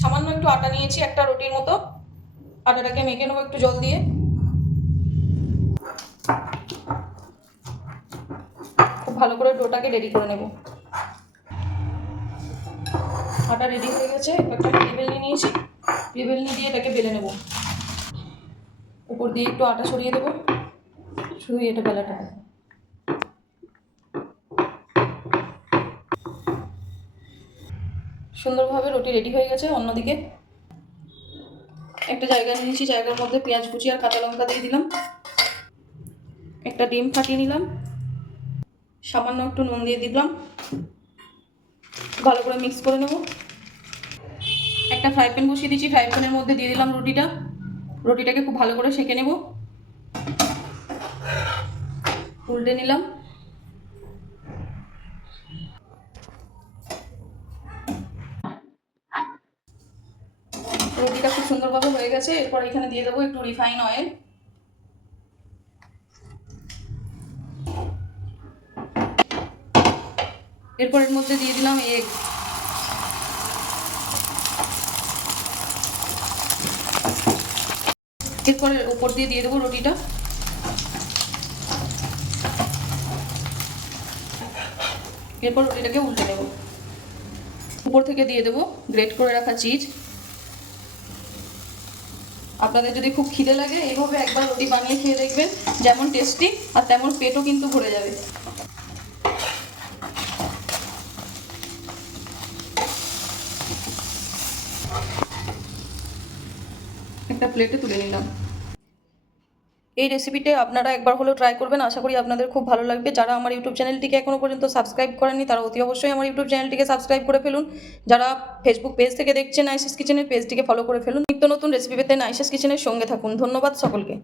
সামান্য একটু আটা নিয়েছি, একটা রুটির মতো। আটাটাকে মেখে নেবো একটু জল দিয়ে। খুব ভালো করে ডোটাকে রেডি করে নেব। আটা রেডি হয়ে গেছে। একটা বেলনি নিয়েছি, বেলনি দিয়ে এটাকে বেলে নেব। উপর দিয়ে একটু আটা ছড়িয়ে দেবো, শুধু এটা বেলাটা। সুন্দরভাবে রুটি রেডি হয়ে গেছে। অন্যদিকে একটা জায়গা নিয়েছি, জায়গার মধ্যে পেঁয়াজ কুচি আর কাঁচা লঙ্কা দিয়ে দিলাম। একটা ডিম ফাটিয়ে নিলাম, সামান্য একটু নুন দিয়ে দিলাম, ভালো করে মিক্স করে নেব। একটা ফ্রাই প্যান বসিয়ে দিয়েছি, ফ্রাই প্যানের মধ্যে দিয়ে দিলাম রুটিটাকে খুব ভালো করে সেঁকে নেব। উল্টে নিলাম। রুটিটা খুব সুন্দরভাবে হয়ে গেছে। এরপর এখানে দিয়ে দেবো একটু রিফাইন অয়েল। এরপর এর মধ্যে দিয়ে দিলাম এগ। এরপর উপর দিয়ে দেবো রুটিটা। এরপর রুটিটাকে উল্টে নেব। উপর থেকে দিয়ে দেবো গ্রেট করে রাখা চিজ। আপনাদের যদি খুব খিদে লাগে এইভাবে একবার রুটি বানিয়ে খেয়ে দেখবেন, যেমন টেস্টি আর তেমন পেটও কিন্তু ভরে যাবে। একটা প্লেটে তুলে নিলাম। এই রেসিপিটা আপনারা একবার হলেও ট্রাই করবেন, আশা করি আপনাদের খুব ভালো লাগবে। যারা আমার ইউটিউব চ্যানেলটিকে এখনও পর্যন্ত সাবস্ক্রাইব করেননি তারা অতি অবশ্যই আমার ইউটিউব চ্যানেলটিকে সাবস্ক্রাইব করে ফেলুন। যারা ফেসবুক পেজ থেকে দেখছেন নাইসেস কিচেনের পেজটিকে ফলো করে ফেলুন। নিত্য নতুন রেসিপি পেতে নাইসেস কিচেনের সঙ্গে থাকুন। ধন্যবাদ সকলকে।